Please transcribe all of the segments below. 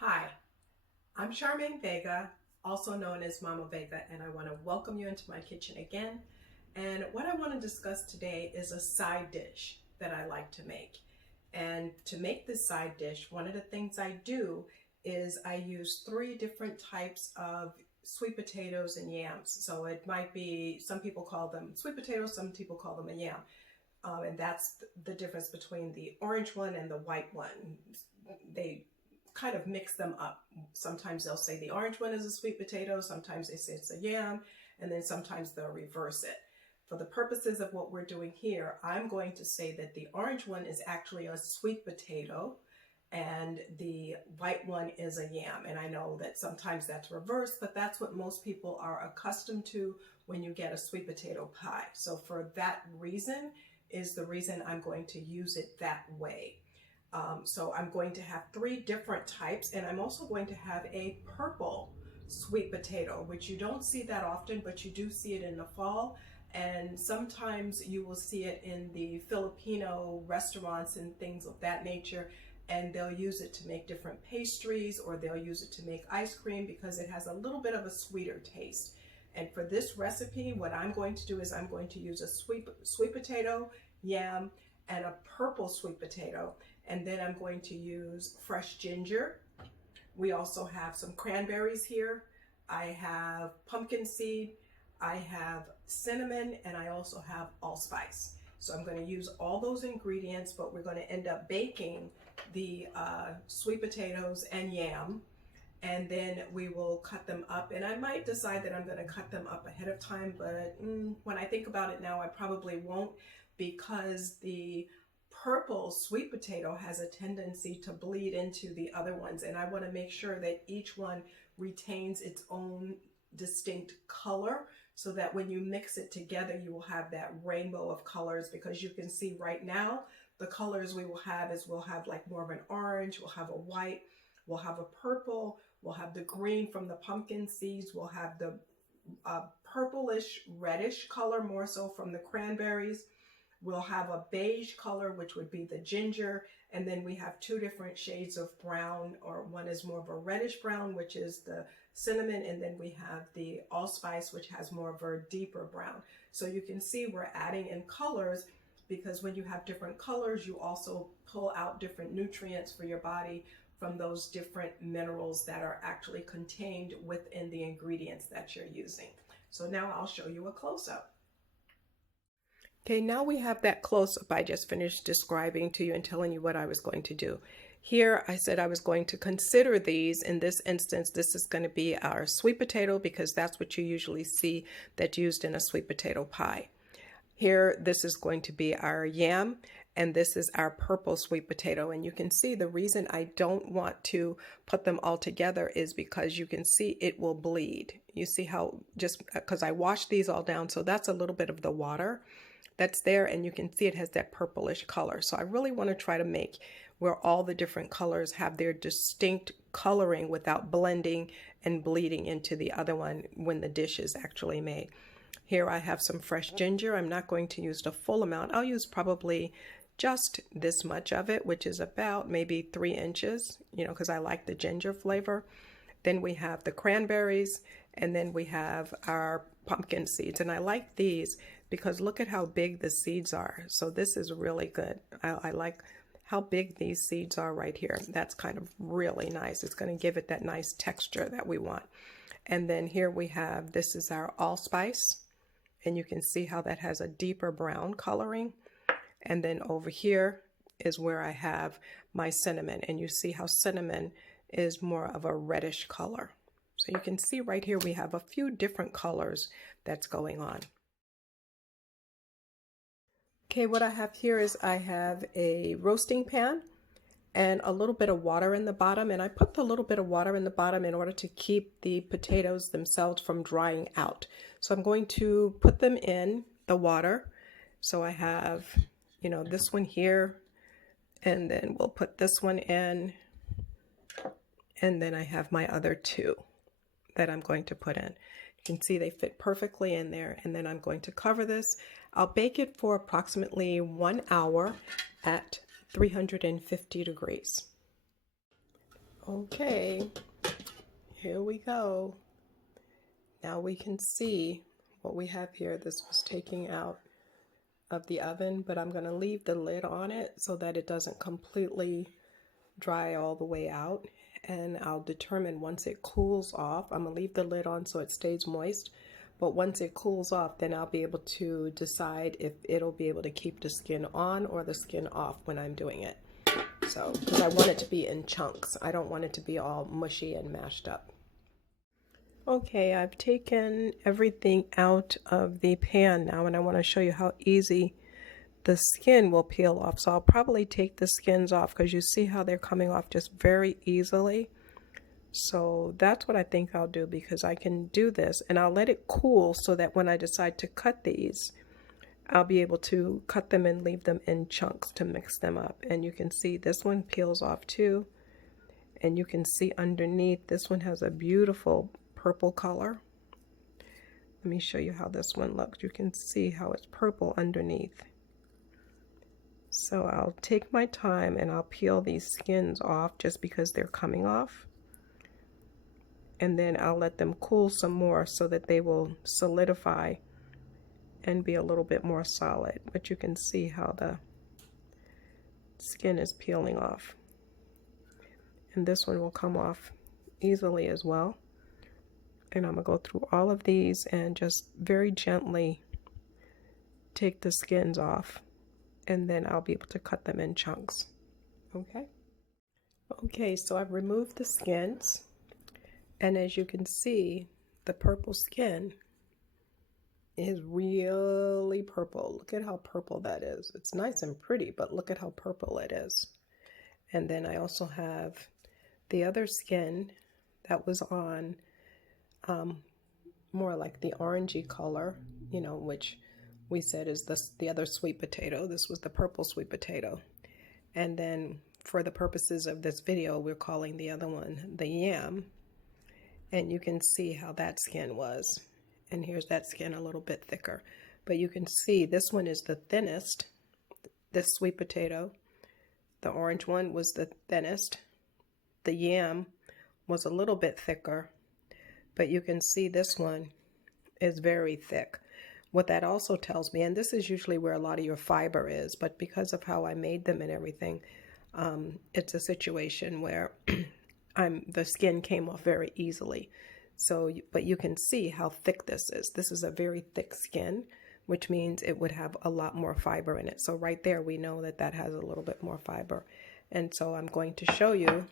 Hi, I'm Charmaine Vega, also known as Mama Vega, and I want to welcome you into my kitchen again. And what I want to discuss today is a side dish that I like to make. And to make this side dish, one of the things I do is I use three different types of sweet potatoes and yams. So it might be, some people call them sweet potatoes, some people call them a yam. And that's the difference between the orange one and the white one. They kind of mix them up. Sometimes they'll say the orange one is a sweet potato, sometimes they say it's a yam, and then sometimes they'll reverse it. For the purposes of what we're doing here, I'm going to say that the orange one is actually a sweet potato and the white one is a yam. And I know that sometimes that's reversed, but that's what most people are accustomed to when you get a sweet potato pie. So for that reason is the reason I'm going to use it that way. So I'm going to have three different types, and I'm also going to have a purple sweet potato, which you don't see that often, but you do see it in the fall. And sometimes you will see it in the Filipino restaurants and things of that nature, and they'll use it to make different pastries, or they'll use it to make ice cream because it has a little bit of a sweeter taste. And for this recipe, what I'm going to do is I'm going to use a sweet potato, yam, and a purple sweet potato. And then I'm going to use fresh ginger. We also have some cranberries here. I have pumpkin seed, I have cinnamon, and I also have allspice. So I'm going to use all those ingredients, but we're going to end up baking the sweet potatoes and yam, and then we will cut them up. And I might decide that I'm going to cut them up ahead of time, but when I think about it now, I probably won't, because the purple sweet potato has a tendency to bleed into the other ones, and I want to make sure that each one retains its own distinct color, so that when you mix it together you will have that rainbow of colors. Because you can see right now the colors we will have is we'll have like more of an orange, we'll have a white, we'll have a purple, we'll have the green from the pumpkin seeds, we'll have the purplish reddish color more so from the cranberries. We'll have a beige color, which would be the ginger, and then we have two different shades of brown, or one is more of a reddish brown, which is the cinnamon, and then we have the allspice, which has more of a deeper brown. So you can see we're adding in colors, because when you have different colors, you also pull out different nutrients for your body from those different minerals that are actually contained within the ingredients that you're using. So now I'll show you a close-up. Okay, now we have that close-up I just finished describing to you and telling you what I was going to do. Here I said I was going to consider these. In this instance, this is going to be our sweet potato, because that's what you usually see that's used in a sweet potato pie. Here, this is going to be our yam, and this is our purple sweet potato. And you can see the reason I don't want to put them all together is because you can see it will bleed. You see how, just because I washed these all down, so that's a little bit of the water that's there, and you can see it has that purplish color. So I really want to try to make where all the different colors have their distinct coloring without blending and bleeding into the other one when the dish is actually made. Here I have some fresh ginger. I'm not going to use the full amount. I'll use probably just this much of it, which is about maybe 3 inches, because I like the ginger flavor. Then we have the cranberries, and then we have our pumpkin seeds. And I like these because look at how big the seeds are. So this is really good. I like how big these seeds are right here. That's kind of really nice. It's going to give it that nice texture that we want. And then here we have, this is our allspice, and you can see how that has a deeper brown coloring. And then over here is where I have my cinnamon, and you see how cinnamon is more of a reddish color. So you can see right here we have a few different colors that's going on. Okay, what I have here is I have a roasting pan and a little bit of water in the bottom, and I put the little bit of water in the bottom in order to keep the potatoes themselves from drying out. So I'm going to put them in the water. So I have, this one here, and then we'll put this one in, and then I have my other two that I'm going to put in. You can see they fit perfectly in there, and then I'm going to cover this. I'll bake it for approximately 1 hour at 350 degrees. Okay, here we go. Now we can see what we have here. This was taking out of the oven, but I'm going to leave the lid on it so that it doesn't completely dry all the way out. And I'll determine once it cools off. I'm going to leave the lid on so it stays moist. But once it cools off, then I'll be able to decide if it'll be able to keep the skin on or the skin off when I'm doing it. So, because I want it to be in chunks. I don't want it to be all mushy and mashed up. Okay, I've taken everything out of the pan now, and I want to show you how easy the skin will peel off. So I'll probably take the skins off because you see how they're coming off just very easily. So that's what I think I'll do, because I can do this and I'll let it cool so that when I decide to cut these, I'll be able to cut them and leave them in chunks to mix them up. And you can see this one peels off too. And you can see underneath, this one has a beautiful purple color. Let me show you how this one looks. You can see how it's purple underneath. So I'll take my time and I'll peel these skins off just because they're coming off. And then I'll let them cool some more so that they will solidify and be a little bit more solid. But you can see how the skin is peeling off. And this one will come off easily as well. And I'm going to go through all of these and just very gently take the skins off. And then I'll be able to cut them in chunks. Okay? Okay, so I've removed the skins. And as you can see, the purple skin is really purple. Look at how purple that is. It's nice and pretty, but look at how purple it is. And then I also have the other skin that was on more like the orangey color, you know, which we said is the other sweet potato. This was the purple sweet potato. And then for the purposes of this video, we're calling the other one the yam. And you can see how that skin was. And here's that skin a little bit thicker. But you can see this one is the thinnest, this sweet potato. The orange one was the thinnest. The yam was a little bit thicker. But you can see this one is very thick. What that also tells me, and this is usually where a lot of your fiber is, but because of how I made them and everything, it's a situation where the skin came off very easily. So, but you can see how thick this is. This is a very thick skin, which means it would have a lot more fiber in it. So right there, we know that that has a little bit more fiber. And so I'm going to show you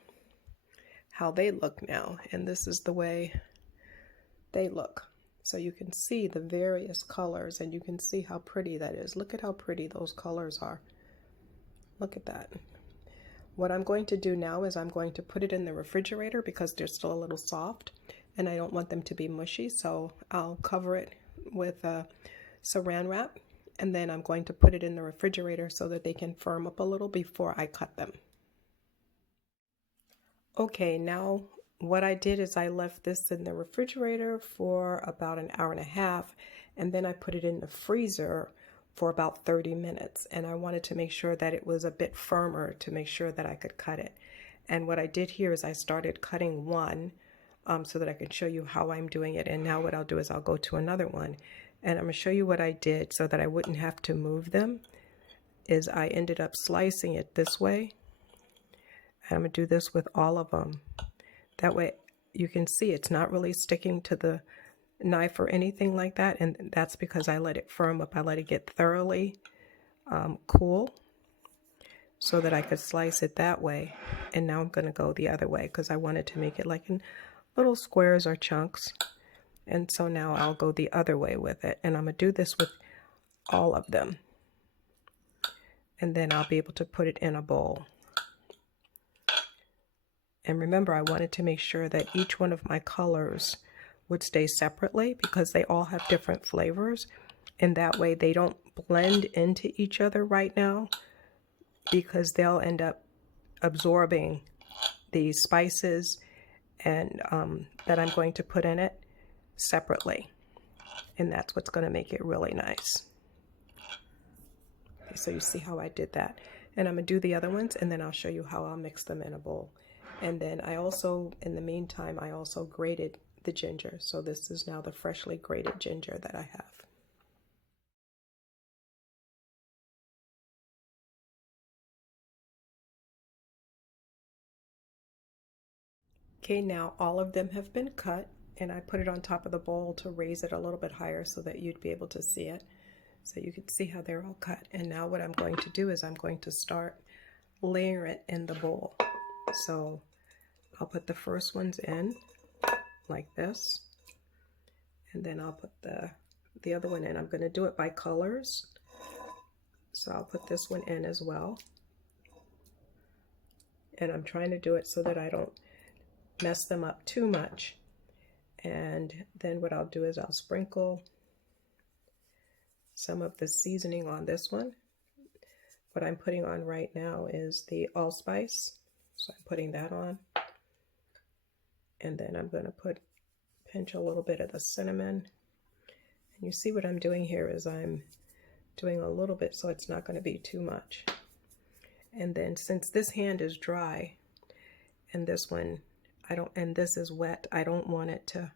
how they look now. And this is the way they look. So you can see the various colors and you can see how pretty that is. Look at how pretty those colors are. Look at that. What I'm going to do now is I'm going to put it in the refrigerator because they're still a little soft and I don't want them to be mushy. So I'll cover it with saran wrap and then I'm going to put it in the refrigerator so that they can firm up a little before I cut them. Okay, now what I did is I left this in the refrigerator for about an hour and a half and then I put it in the freezer for about 30 minutes, and I wanted to make sure that it was a bit firmer to make sure that I could cut it. And what I did here is I started cutting one so that I could show you how I'm doing it. And now what I'll do is I'll go to another one and I'm going to show you what I did so that I wouldn't have to move them. Is I ended up slicing it this way. And I'm going to do this with all of them. That way you can see it's not really sticking to the knife or anything like that, and that's because I let it firm up. I let it get thoroughly cool so that I could slice it that way. And now I'm going to go the other way because I wanted to make it like in little squares or chunks. And so now I'll go the other way with it, and I'm going to do this with all of them. And then I'll be able to put it in a bowl. And remember, I wanted to make sure that each one of my colors would stay separately because they all have different flavors, and that way they don't blend into each other right now because they'll end up absorbing the spices and that I'm going to put in it separately, and that's what's going to make it really nice. Okay, so you see how I did that, and I'm going to do the other ones and then I'll show you how I'll mix them in a bowl. And then I also, in the meantime, I also grated the ginger. So this is now the freshly grated ginger that I have. Okay, now all of them have been cut, and I put it on top of the bowl to raise it a little bit higher so that you'd be able to see it. So you can see how they're all cut. And now what I'm going to do is I'm going to start layering it in the bowl. So I'll put the first ones in like this, and then I'll put the other one in. I'm going to do it by colors. So I'll put this one in as well. And I'm trying to do it so that I don't mess them up too much. And then what I'll do is I'll sprinkle some of the seasoning on this one. What I'm putting on right now is the allspice. So I'm putting that on. And then I'm going to pinch a little bit of the cinnamon. And you see what I'm doing here is I'm doing a little bit so it's not going to be too much. And then since this hand is dry and this one and this is wet, I don't want it to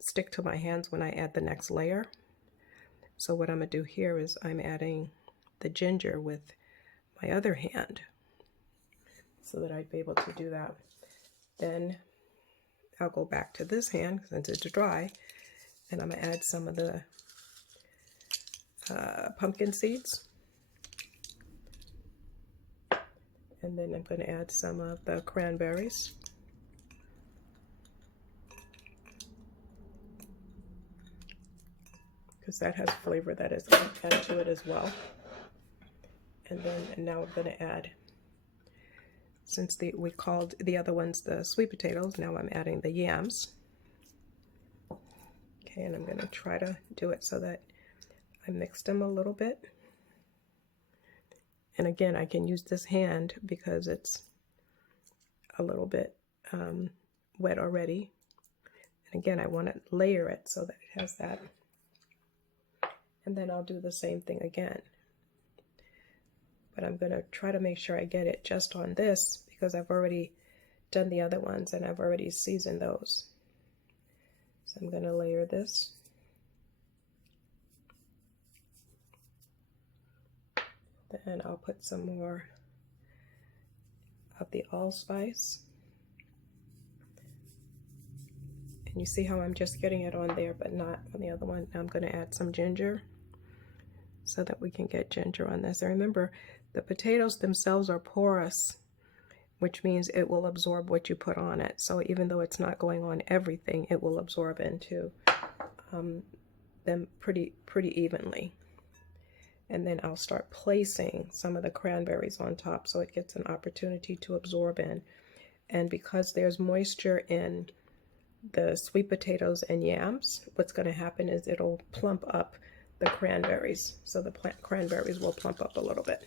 stick to my hands when I add the next layer. So what I'm going to do here is I'm adding the ginger with my other hand so that I'd be able to do that. Then I'll go back to this hand since it's dry, and I'm going to add some of the pumpkin seeds. And then I'm going to add some of the cranberries. Because that has flavor that is going to add to it as well. And now we're going to add, since we called the other ones the sweet potatoes, now I'm adding the yams. Okay, and I'm going to try to do it so that I mix them a little bit. And again, I can use this hand because it's a little bit wet already. And again, I want to layer it so that it has that. And then I'll do the same thing again. But I'm going to try to make sure I get it just on this because I've already done the other ones and I've already seasoned those. So I'm going to layer this. Then I'll put some more of the allspice. And you see how I'm just getting it on there but not on the other one. Now I'm going to add some ginger so that we can get ginger on this. And remember, the potatoes themselves are porous, which means it will absorb what you put on it. So even though it's not going on everything, it will absorb into them pretty evenly. And then I'll start placing some of the cranberries on top so it gets an opportunity to absorb in. And because there's moisture in the sweet potatoes and yams, what's going to happen is it'll plump up the cranberries. So the cranberries will plump up a little bit.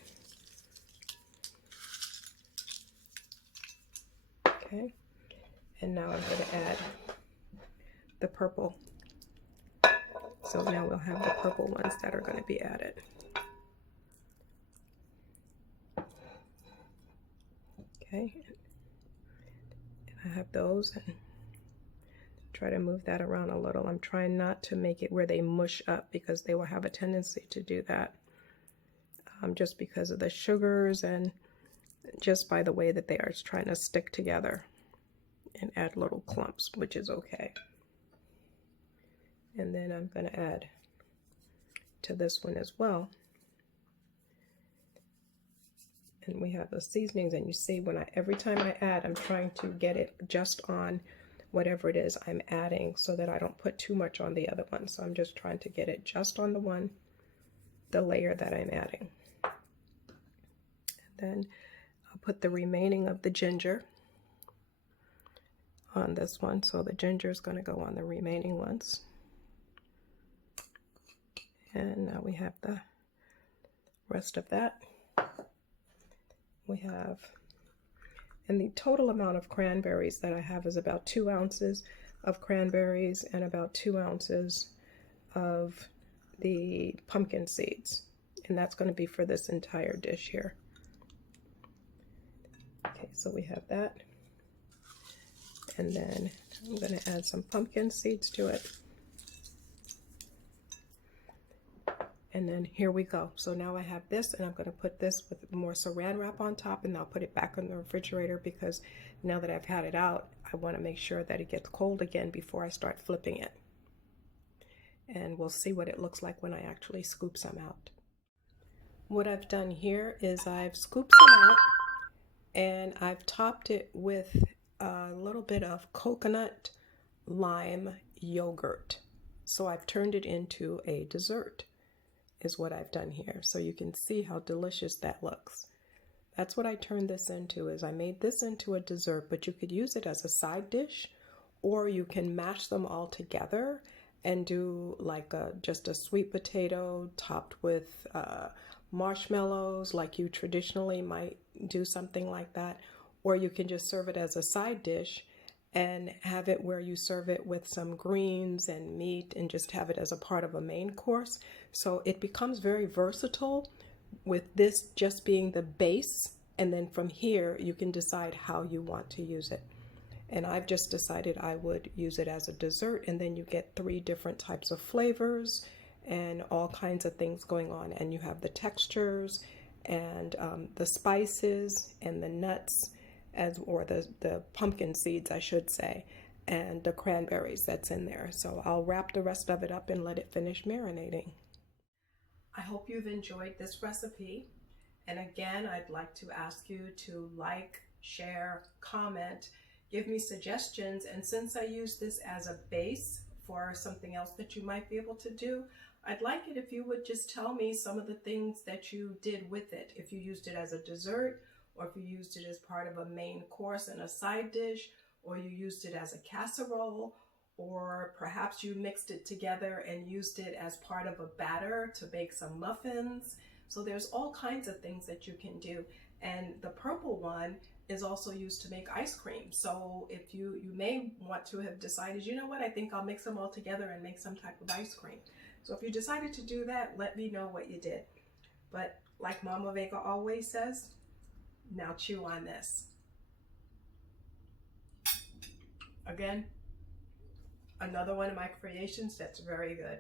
Okay, and now I'm going to add the purple. So now we'll have the purple ones that are going to be added. Okay, and I have those, and try to move that around a little. I'm trying not to make it where they mush up because they will have a tendency to do that just because of the sugars and just by the way that they are trying to stick together and add little clumps, which is okay. And then I'm going to add to this one as well. And we have the seasonings, and you see when every time I add, I'm trying to get it just on whatever it is I'm adding so that I don't put too much on the other one. So I'm just trying to get it just on the layer that I'm adding. And then I'll put the remaining of the ginger on this one. So the ginger is going to go on the remaining ones. And now we have the rest of that. We have, and the total amount of cranberries that I have is about 2 ounces of cranberries and about 2 ounces of the pumpkin seeds. And that's going to be for this entire dish here. Okay, so we have that. And then I'm going to add some pumpkin seeds to it. And then here we go. So now I have this, and I'm going to put this with more saran wrap on top, and I'll put it back in the refrigerator because now that I've had it out, I want to make sure that it gets cold again before I start flipping it. And we'll see what it looks like when I actually scoop some out. What I've done here is I've scooped some out, and I've topped it with a little bit of coconut lime yogurt. So I've turned it into a dessert, is what I've done here. So you can see how delicious that looks. That's what I turned this into, is I made this into a dessert, but you could use it as a side dish, or you can mash them all together and do like just a sweet potato topped with marshmallows, like you traditionally might do something like that. Or you can just serve it as a side dish and have it where you serve it with some greens and meat and just have it as a part of a main course. So it becomes very versatile with this just being the base, and then from here you can decide how you want to use it. And I've just decided I would use it as a dessert, and then you get 3 different types of flavors and all kinds of things going on, and you have the textures and the spices and the nuts, or the pumpkin seeds, I should say, and the cranberries that's in there. So I'll wrap the rest of it up and let it finish marinating. I hope you've enjoyed this recipe. And again, I'd like to ask you to like, share, comment, give me suggestions. And since I use this as a base for something else that you might be able to do, I'd like it if you would just tell me some of the things that you did with it. If you used it as a dessert, or if you used it as part of a main course and a side dish, or you used it as a casserole, or perhaps you mixed it together and used it as part of a batter to bake some muffins. So there's all kinds of things that you can do. And the purple one is also used to make ice cream. So if you may want to have decided, you know what, I think I'll mix them all together and make some type of ice cream. So if you decided to do that, let me know what you did. But like Mama Vega always says, now chew on this. Again, another one of my creations that's very good.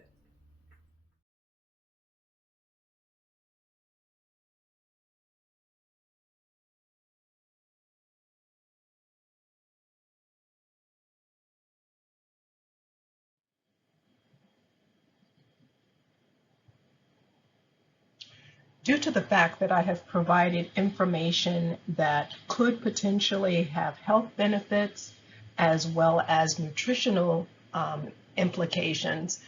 Due to the fact that I have provided information that could potentially have health benefits as well as nutritional implications,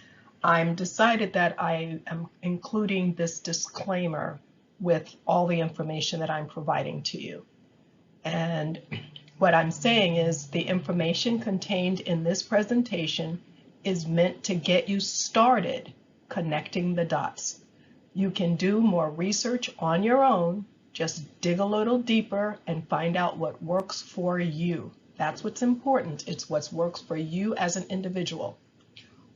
I'm decided that I am including this disclaimer with all the information that I'm providing to you. And what I'm saying is the information contained in this presentation is meant to get you started connecting the dots. You can do more research on your own, just dig a little deeper and find out what works for you. That's what's important. It's what works for you as an individual.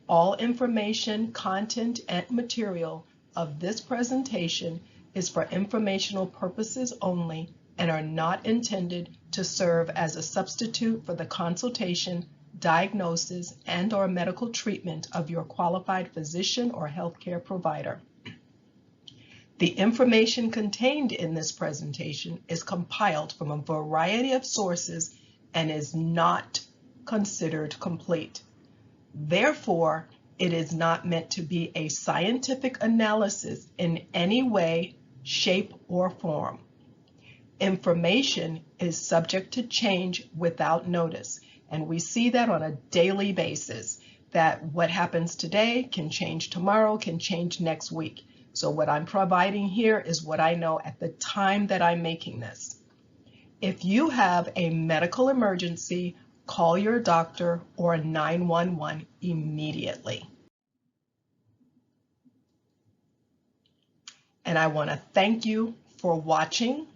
All information, content, and material of this presentation is for informational purposes only and are not intended to serve as a substitute for the consultation, diagnosis, and/or medical treatment of your qualified physician or healthcare provider. The information contained in this presentation is compiled from a variety of sources and is not considered complete. Therefore, it is not meant to be a scientific analysis in any way, shape, or form. Information is subject to change without notice, and we see that on a daily basis, that what happens today can change tomorrow, can change next week. So what I'm providing here is what I know at the time that I'm making this. If you have a medical emergency, call your doctor or 911 immediately. And I want to thank you for watching,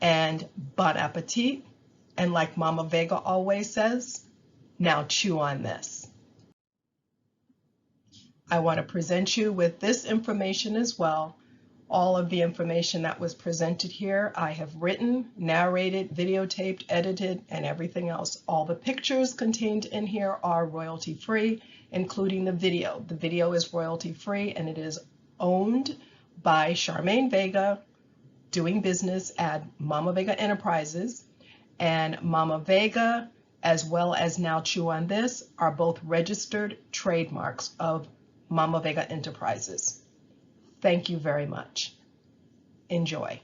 and bon appetit. And like Mama Vega always says, now chew on this. I want to present you with this information as well. All of the information that was presented here, I have written, narrated, videotaped, edited, and everything else. All the pictures contained in here are royalty-free, including the video. The video is royalty-free, and it is owned by Charmaine Vega, doing business at Mama Vega Enterprises, and Mama Vega, as well as Now Chew on This, are both registered trademarks of Mama Vega Enterprises. Thank you very much. Enjoy.